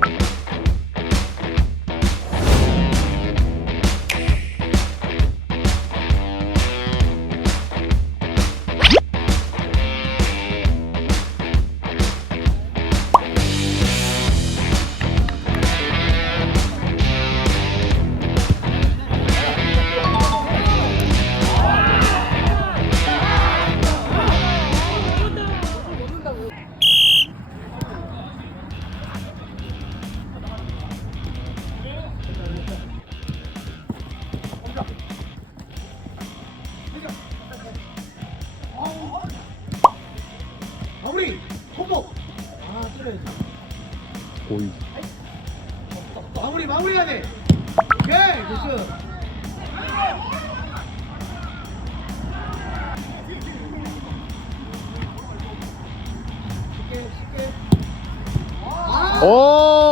마 마무리, 마무리 해야 돼! 오케이! 됐어! 오!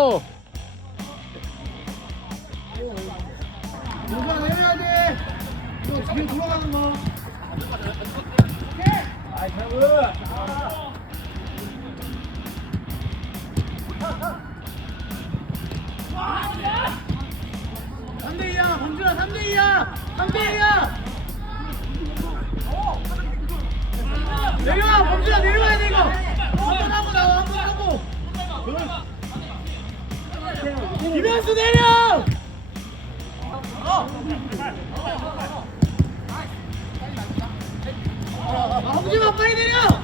범준아, 빨리 내려!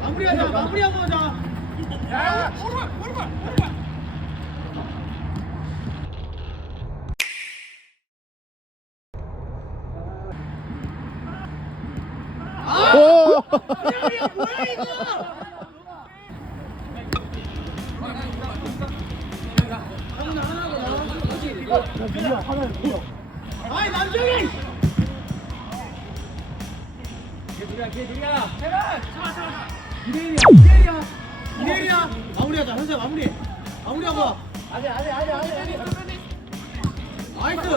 마무리하자, 마무리하고 하자! 야! 오! 아이 남정이! 개들이야 개들이야. 제발 이대일이야 이대일이야. 이대일이야. 마무리하자. 현수야 마무리. 마무리하고 아니 아니 아니 아니 아니 나이스.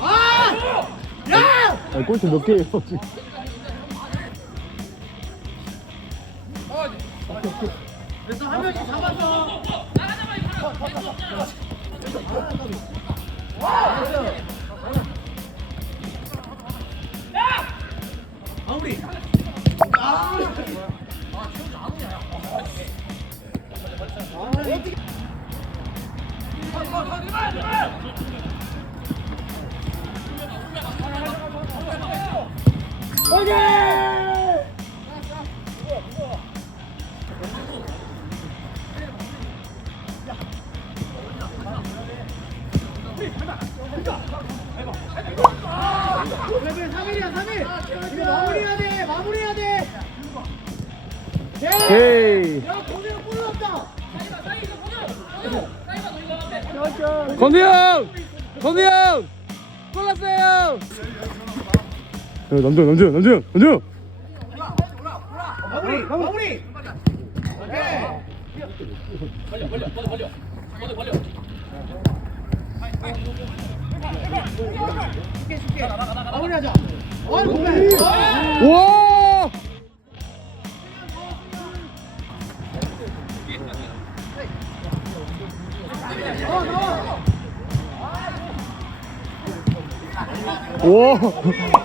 아! 야! 아니, 골프 몇 개예요, 지금? 그래서 한 명씩 잡아서 마무리 아! 남준, 남준, 남준, 남준! 마무리 마무리 오케이 쉽게 쉽게 마무리하자 어이 공백 우와! 나와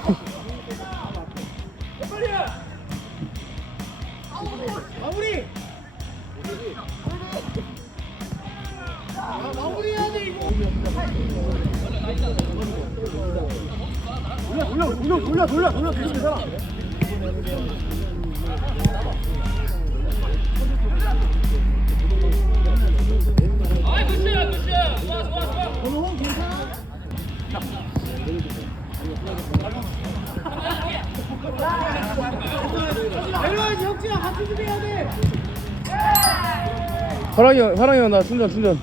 화랑이 형, 화랑이 형, 나 충전, 충전.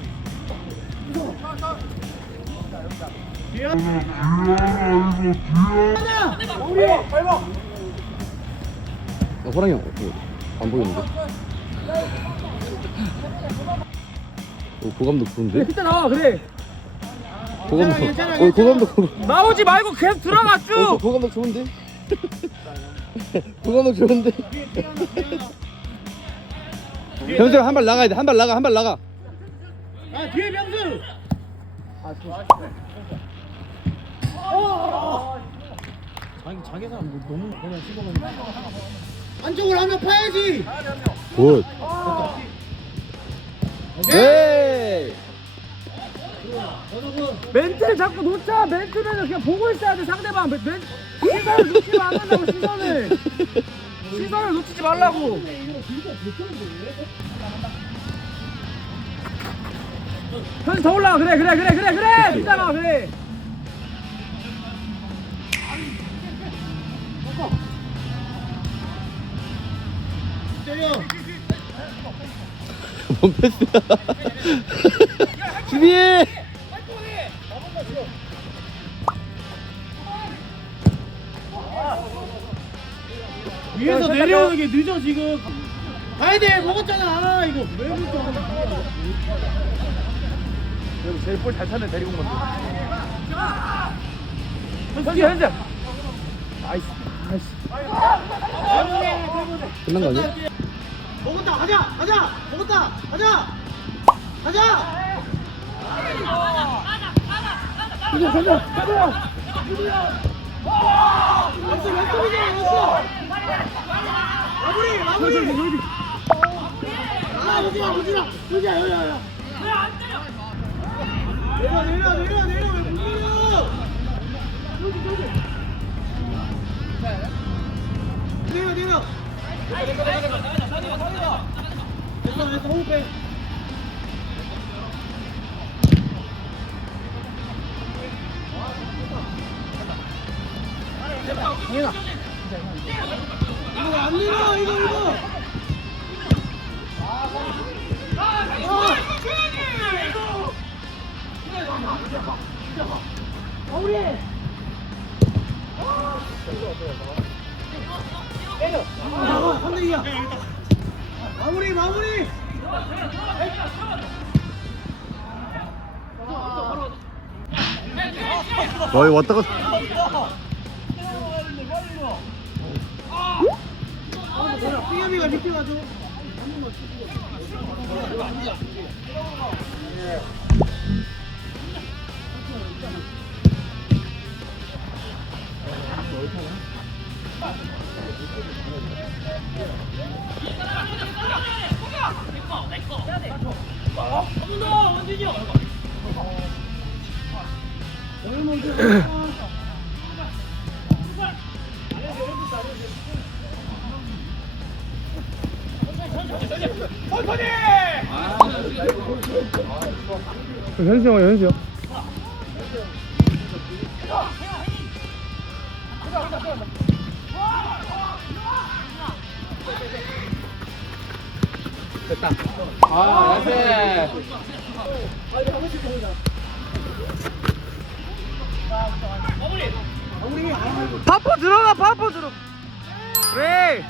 나 화랑이 형, 어, 안 보이는데? 오, 고감독 좋은데? 그때 나와 그래 고감독. 어. 고감독. 나오지 말고 계속 들어가 어, 쭉 고감독 좋은데? 고감독 좋은데? 현수야 한발 나가야 돼. 한 발 나가. 한 발 나가. 아 뒤에 명수 자기 자기 사람 뭐 너무 그냥 씹어먹는 안쪽으로 한 명 파야지 굿. 네. 멘트를 자꾸 놓자. 멘트는 그냥 보고 있어야 돼 상대방. 멘, 멘, 시선을 놓치면 안 된다고 시선을. 시선을 놓치지 말라고. 현수 더 올라가 그래 그래 그래 그래 그래. 이따가 그래. 뭔 패스야? 수비해. 위에서 내려오는 게 늦어 지금. 가야 돼 먹었잖아. 이거 왜 먹었어 제일 볼잘 차는 데리고 온 건데. 현수 현수 나이스. 나이스. 끝난 거 아니야? 먹었다. 가자. 가자. 먹었다. 가자. 가자. 가자 가자 가자 왼쪽 왼쪽이잖아 왼쪽 마무리 마무리 아. 오지마 오지마 오지마 여기 여기 내려 내려 내려 내려 왜못 내려 저기 저기 내려 내려 됐어 됐어 호흡 빼 이거 와, 이거 왔다 갔다. 삐염이가 현수 형아, 현수 형. 아 나이스 파포 들어가, 파포 들어. 그래.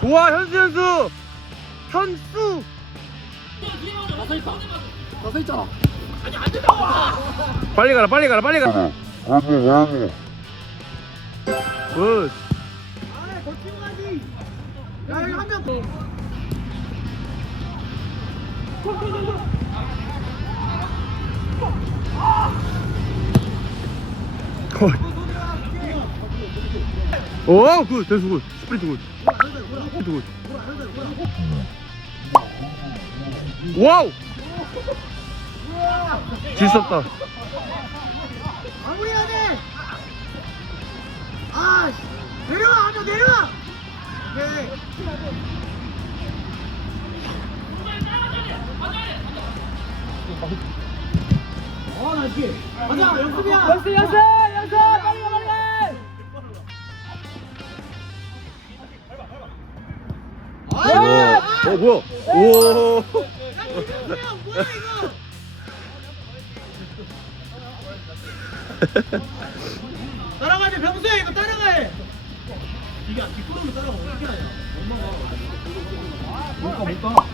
좋아, 현수, 현수. 현수. 가서 있잖아 빨리 가라, 빨리 가라, 빨리 가라. 굿. 야 여기 한 명더 오, 굿, 됐어, 굿. 스프린트 굿. 스프린트 굿. 와우! 질었다 마무리해야 돼! 아, 씨. 내려와, 한명 내려와! 네. 어, 나 이렇게. 가자, 연습이야! 연습, 연습! 연습! 어 뭐야? 오. 뭐야 이거? 따라가야 병수야 이거 따라가야 이게 아, 뒷걸음을 따라가 어떻게 하냐? 엄마가 못 가, 못 가.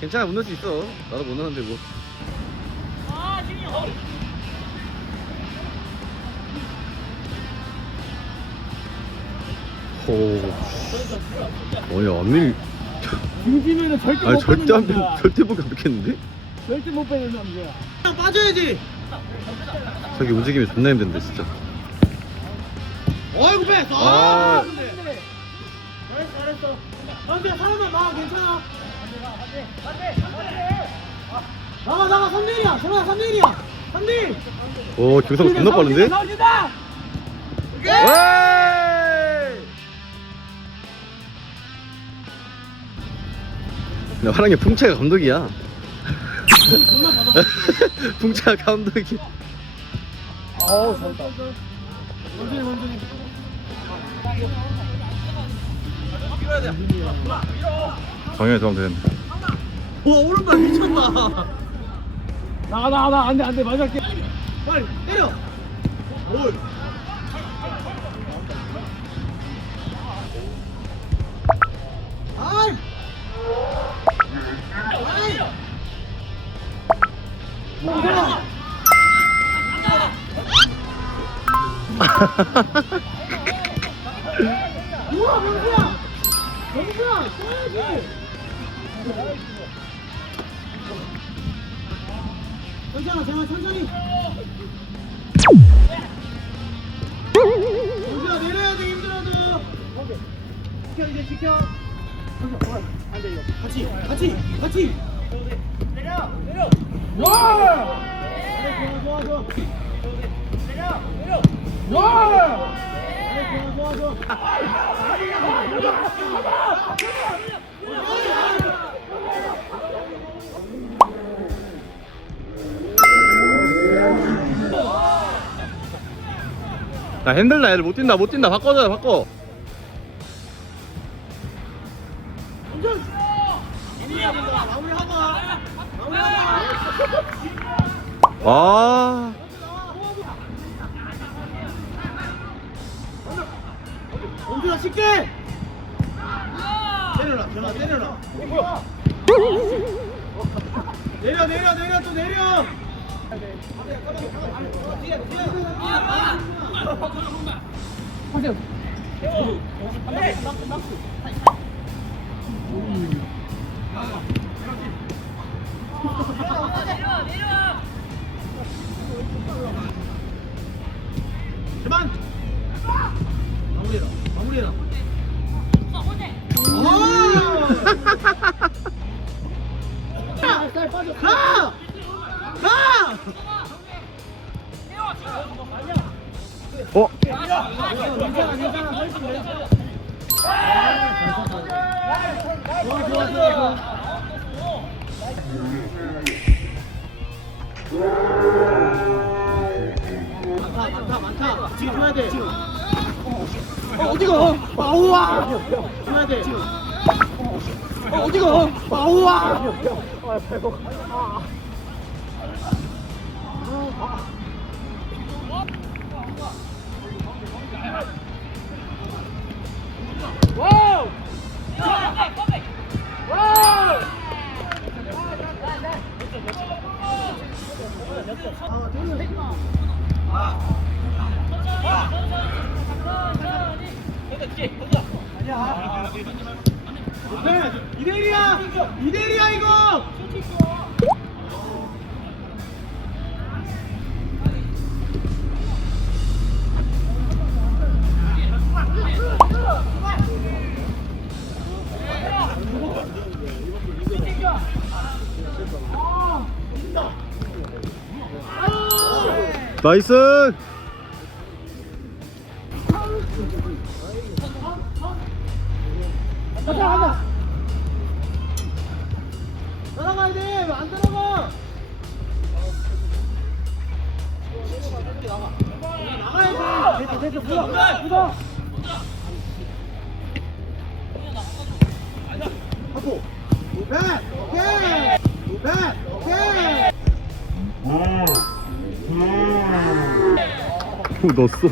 괜찮아, 못 넣을 수 있어. 나도 못 넣는데 뭐. 아, 지금 어. 오, 아니 안밀 등지면은 절대 아니 못 절대 안 뺀, 남자. 절대 못 뺏겠는데? 절대 못 빼는 남자야. 빠져야지. 저기 움직임이 존나 힘든데 진짜 어이구 뺐어. 아. 아. 근데. 잘했어 잘했어. 남자 사람만 나와 괜찮아. 나가 나가 3대1이야. 정아 3대1이야. 3대1. 오 경상 존나 빠른데? 나오신다. 웨 화랑이 풍차가 감독이야 풍차가 감독이 어우 잘했다. 원준이 원준이. 정현이 도움 되는 와 오른발 미쳤다. 나가 나가 나 안돼 안돼 맞을게. 빨리 때려. 올. 우와 명수야. 명수야 써야지. 괜찮아 제발 천천히. 명수야 내려야 돼 힘들어도. 시켜 이제 시켜. 안돼 이거. 같이 같이 같이. 와. 좋아 좋 좋아 좋아. 나 애들 못 뛴다 못 뛴다 바꿔줘 바꿔 아 원준아 쉽게. 내려라 전화 내려라. 내려 내려 내려 또 내려. 그만. 어? 많다, 많다. 지금 줘야 돼. 어, 어디가? 아우와! 줘야 돼. 어, 어디가? 아우와! 와우. 와우. 네, 이대리야! 이대리야, 이거! 나이스 가자, 가자! 따라가야 돼! 왜안 따라가? 나가야 돼! 됐어, 됐어, 붙어! 붙어! 하고! 백! 오케이! 백! 오케이! 오, 넣었어.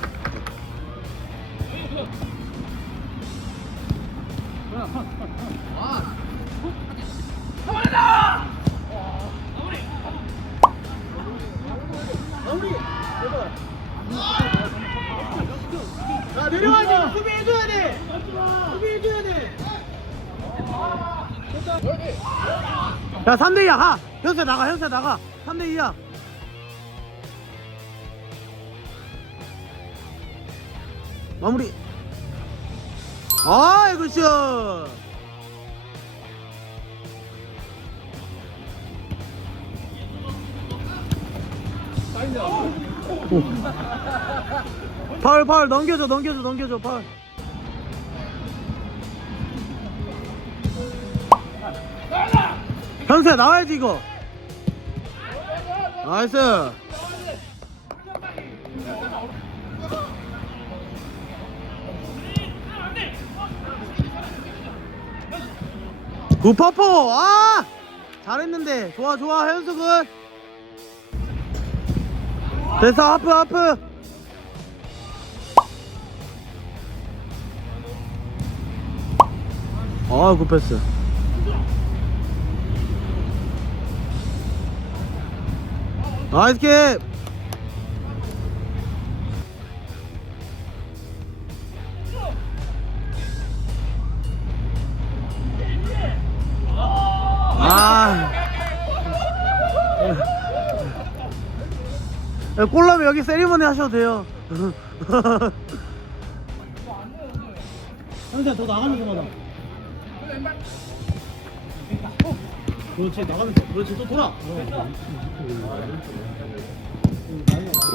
야 3대2야. 가. 현수야 나가. 현수야 나가. 3대2야. 마무리. 아이 굿샷 파울 파울 넘겨줘 넘겨줘 넘겨줘 파울. 현세 나와야지 이거. 나이스 굿퍼포! 아! 잘했는데. 좋아 좋아 굿 됐어 하프 하프. 아 굿패스. 나이스 캡 야, 골라면 여기 세리머니 하셔도 돼요. 형사 더 나가면서 받아. 그렇지 나가면서 그렇지 또 돌아.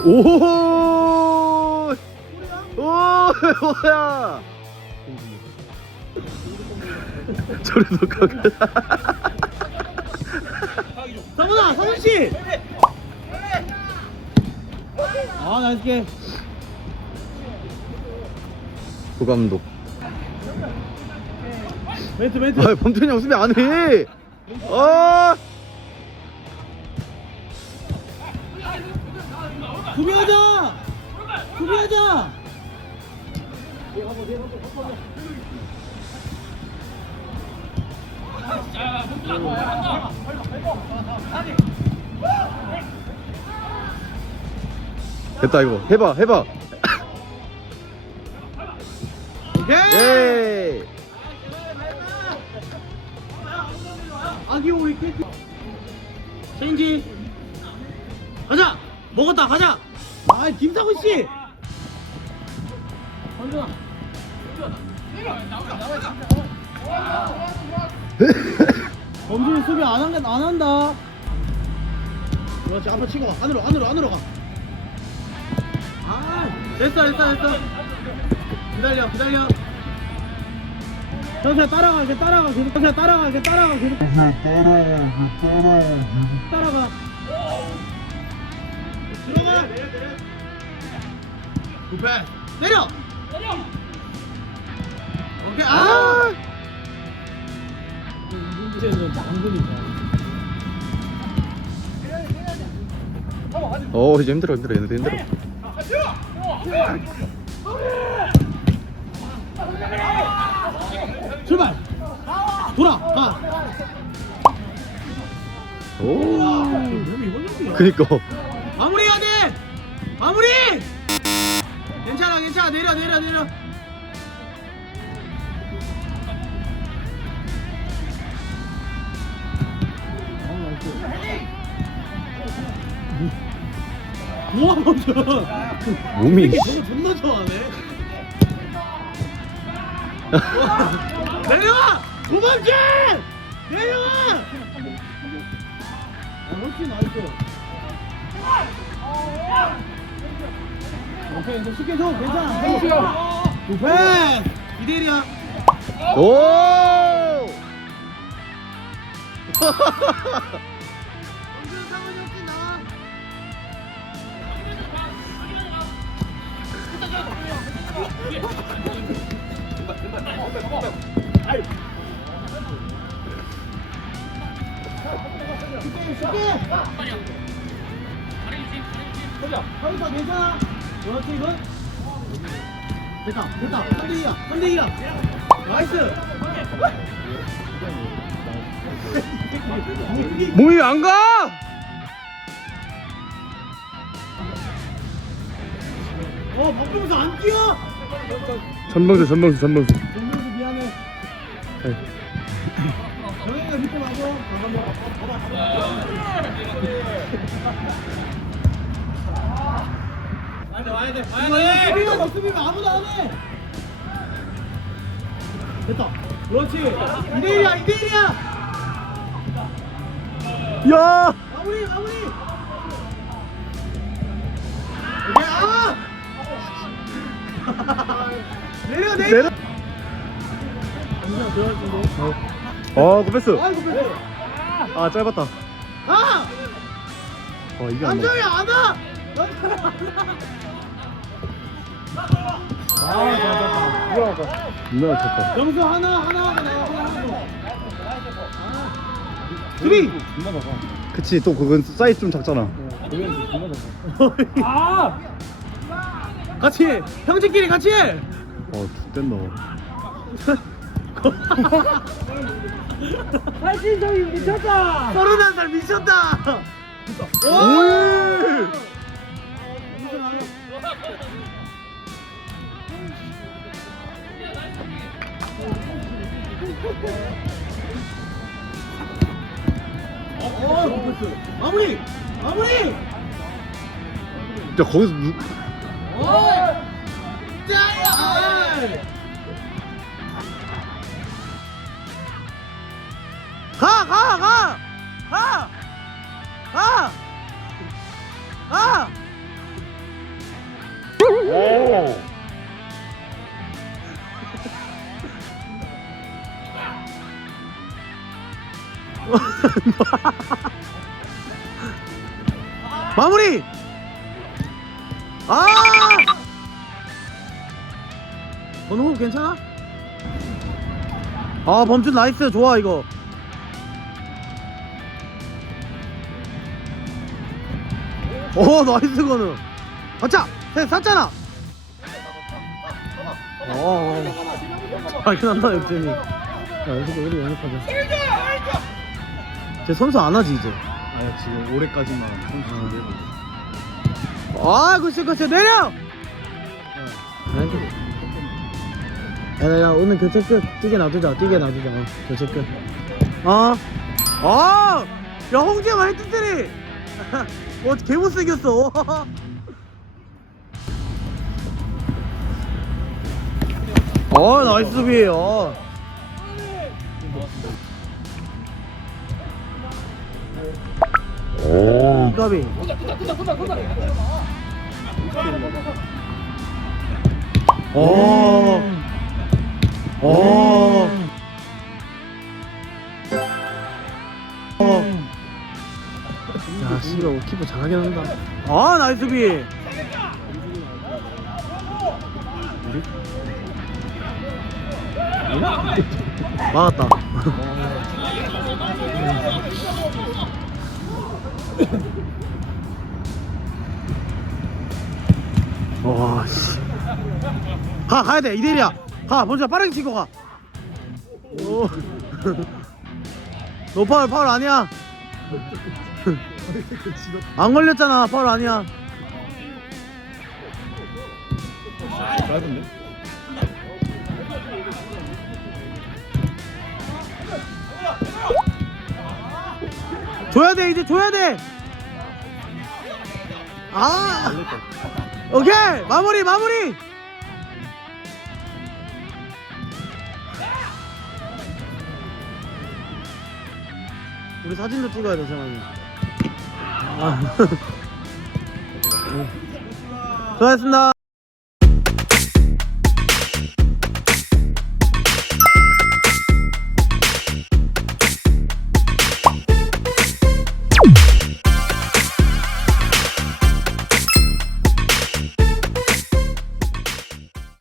오! 오! 뭐야? 저리도 가가. 성훈아 성훈 씨. 아 나이스 게. 부감독. 멘트 멘트. 아, 범준이 형 수비 안 해. 아! 수비하자. 수비하자. 됐다 이거. 해봐, 해봐. 오케이. 예. 아기 오리 캐 체인지. 가자! 먹었다 가자! 아 김상훈 씨! 범준이 수비 안, 한, 안 한다. 그렇지 앞으로 치고 가. 안으로 안으로 안으로 가 아 됐어 됐어 됐어. 기다려 기다려. 현수야 따라가 이렇게 따라가 계속 현수야 따라가 이렇게 따라가 계속 따라가. 들어가. 굿패. 내려. 오케이 아! 문제는 당근이다 어, 이제 힘들어, 힘들어, 얘네들 힘들어. 출발. 돌아. 가. 오. 그니까. 마무리해야 돼. 마무리. 괜찮아 괜찮아. 내려 내려 내려 뭐야? 범준 몸이. 저거 존나 좋아하네. 내려와! 고범준 내려와! 아 훨씬 나이스 오케이 이제 쉽게 줘. 괜찮아. 굿패스! 이대리야. 오! 쉽게 쉽게 가자 가자 괜찮아 그렇지 이건 됐다 됐다 3대2야 3대2야 나이스 몸이 안 가! 어 박병수 안 뛰어 전방수 전방수 전방수 정명수 미안해. 네. 정영이가 밑에 와서 와야 돼, 와야 돼. 수비만 없으면 아무도 안 해. 됐다. 그렇지. 2대1이야, 2대1이야. 야 마무리, 마무리. 오케이, 아! 내려, 내려. 어, 그 패스. 아이고, 뺐어. 아, 짧았다. 아! 어, 이게 안 나. 남정이 안 와! 남정이 안 와! 아, 잘한다. 누나 좋다. 점수 하나, 하나, 하나, 하나, 하나. 수비! 그치, 또 그건 사이즈 좀 작잖아. 아! 같이 해! 형제끼리 같이 해! 어, 죽겠 너. 팔신성이 미쳤다! 서른한 살 미쳤다! 오이! 어. 마무리! 마무리! 야, 거기서 누, 가! 가! 가! 가! 가! 가! 마무리! 아! 번호 괜찮아? 아 범준 나이스 좋아 이거 오 나이스 거는 아차 셋 쐈잖아 어 잘긴 한다 역전이 야 여기서 우리 연습하자 쟤 선수 안 하지 이제 아, 지금 올해까지만 선수 아, 그치, 그치, 내려! 야, 야, 야, 오늘 교체 끝. 뛰게 놔두자, 뛰게 놔두자. 어, 교체 끝. 어? 아! 야, 홍재가 헤드트리! 어, 개못생겼어. 어, 나이스 수비, 어. 까비. 오. 오. 야, 씨발, 키퍼 잘하긴 한다. 아, 나이스 비. 막았다. 와, 씨. 가, 가야 돼. 이대리야. 가, 먼저 빠르게 치고 가. 오. 너 파울, 파울 아니야. 안 걸렸잖아. 파울 아니야. 짧은데? 줘야 돼, 이제 줘야 돼. 아. 오케이. 마무리, 마무리. 우리 사진도 찍어야 돼, 정환이. 아. 수고하셨습니다.